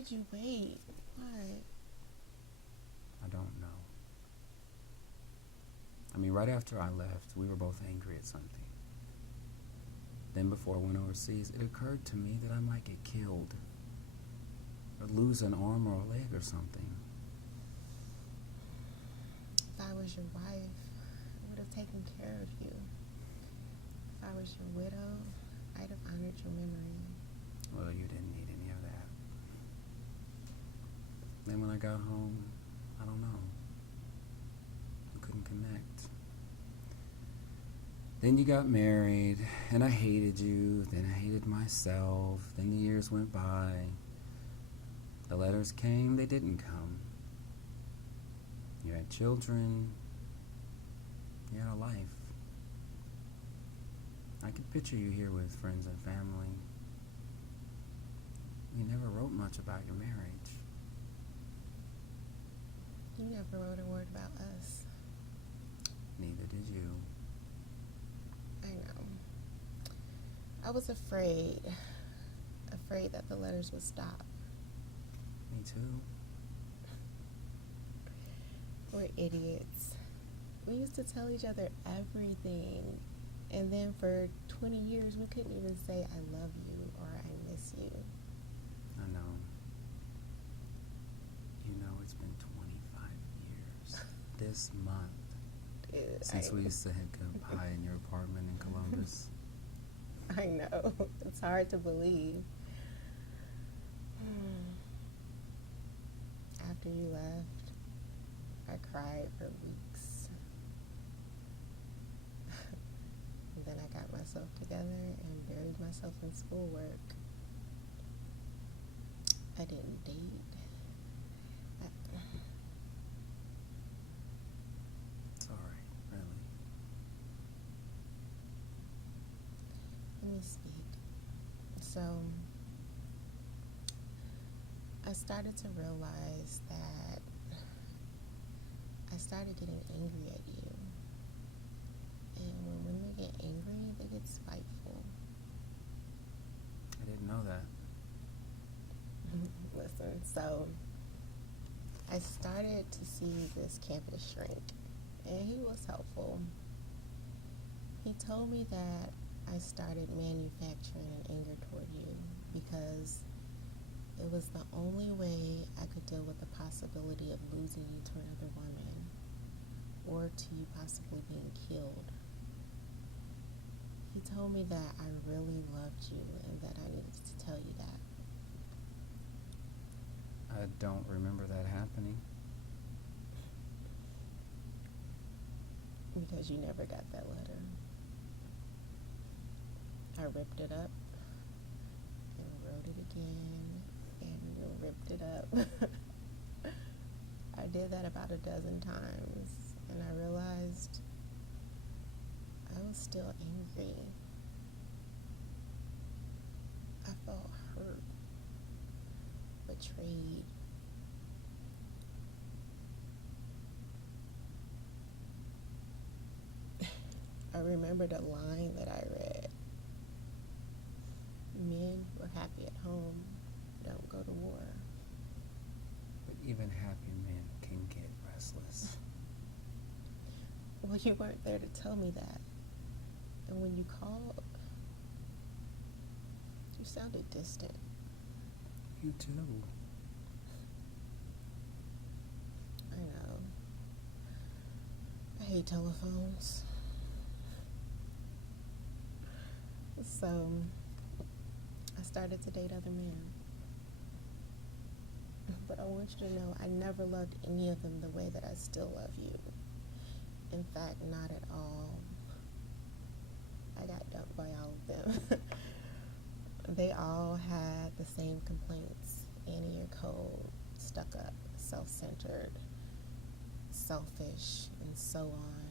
did you wait? Why? I don't know. I mean, right after I left, we were both angry at something. Then before I went overseas, it occurred to me that I might get killed. Or lose an arm or a leg or something. If I was your wife, I would have taken care of you. If I was your widow, I'd have honored your memory. Well, you didn't need any of that. Then when I got home, I don't know. I couldn't connect. Then you got married, and I hated you. Then I hated myself. Then the years went by. The letters came, they didn't come. You had children. You had a life. I could picture you here with friends and family. You never wrote much about your marriage. You never wrote a word about us. Neither did you. I know. I was afraid that the letters would stop. Me too. We're idiots. We used to tell each other everything. And then for 20 years, we couldn't even say, I love you or I miss you. I know. You know, it's been 25 years this month since we used to hit good pie in your apartment in Columbus. I know. It's hard to believe. After you left, I cried for weeks. And then I got myself together and buried myself in schoolwork. I didn't date. It's alright, really. Let me speak. So, I started to realize that I started getting angry at you. And when women get angry, they get spiteful. I didn't know that. Listen, so I started to see this campus shrink, and he was helpful. He told me that I started manufacturing an anger toward you because it was the only way I could deal with the possibility of losing you to another woman or to you possibly being killed. He told me that I really loved you and that I needed to tell you that. I don't remember that happening. Because you never got that letter. I ripped it up and wrote it again and ripped it up. I did that about a dozen times, and I realized I was still angry. I felt hurt, betrayed. I remembered a line that I read. Men who are happy at home don't go to war. But even happy men can get restless. Well, you weren't there to tell me that. And when you called, you sounded distant. You too. I know. I hate telephones. So, I started to date other men. But I want you to know I never loved any of them the way that I still love you. In fact, not at all. I got dumped by all of them. They all had the same complaints. Annie, you're cold, stuck up, self-centered, selfish, and so on.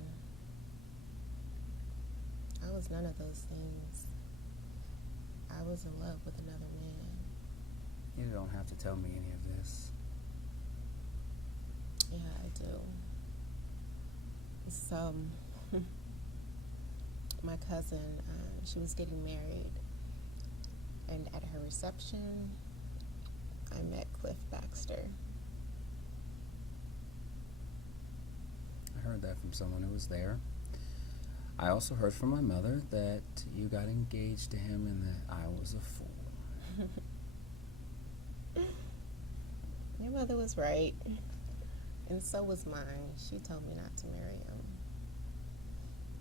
I was none of those things. I was in love with another man. You don't have to tell me any of this. Yeah, I do. So, my cousin, she was getting married. And at her reception, I met Cliff Baxter. I heard that from someone who was there. I also heard from my mother that you got engaged to him and that I was a fool. Your mother was right, and so was mine. She told me not to marry him.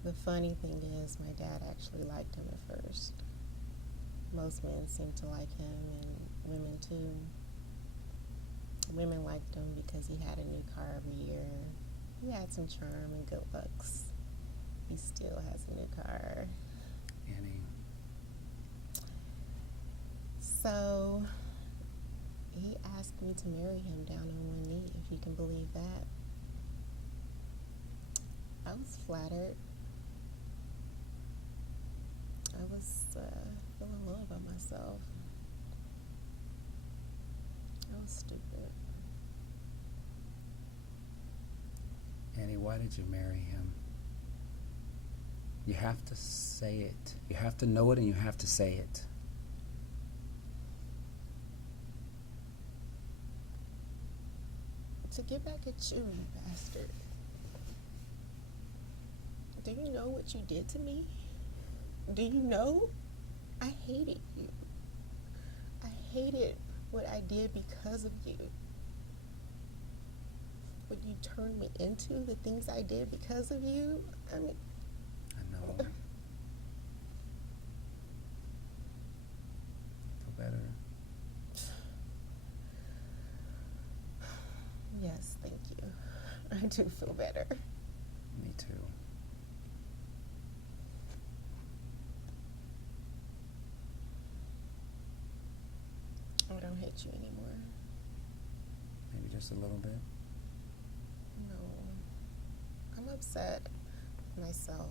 The funny thing is, my dad actually liked him at first. Most men seem to like him, and women too. Women liked him because he had a new car every year. He had some charm and good looks. He still has a new car. Annie. So he asked me to marry him down on one knee, if you can believe that. I was flattered. I was feeling low about myself. I was stupid. Annie, why did you marry him? You have to say it. You have to know it and you have to say it. To get back at you, you bastard. Do you know what you did to me? Do you know? I hated you. I hated what I did because of you. What you turned me into, the things I did because of you. I mean, I know. Feel better? Yes, thank you. I do feel better. Me too. I don't hate you anymore. Maybe just a little bit. No. I'm upset with myself.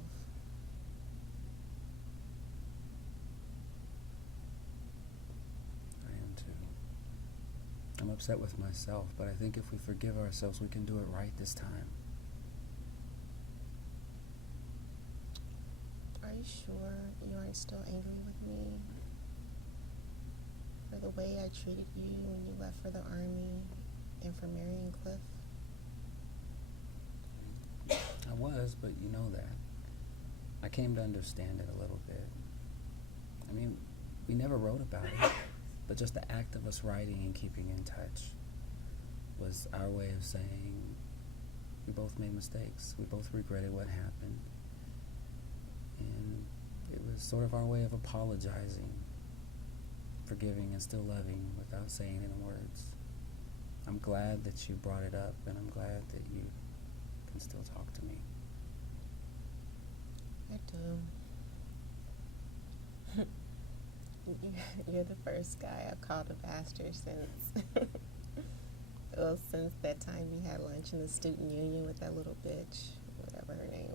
I am too. I'm upset with myself, but I think if we forgive ourselves, we can do it right this time. Are you sure you aren't still angry with me? For the way I treated you when you left for the army and for marrying Cliff? I was, but you know that. I came to understand it a little bit. I mean, we never wrote about it, but just the act of us writing and keeping in touch was our way of saying we both made mistakes. We both regretted what happened. And it was sort of our way of apologizing, forgiving and still loving without saying it in words. I'm glad that you brought it up, and I'm glad that you can still talk to me. I do. You're the first guy I've called a bastard since. Well, since that time we had lunch in the student union with that little bitch, whatever her name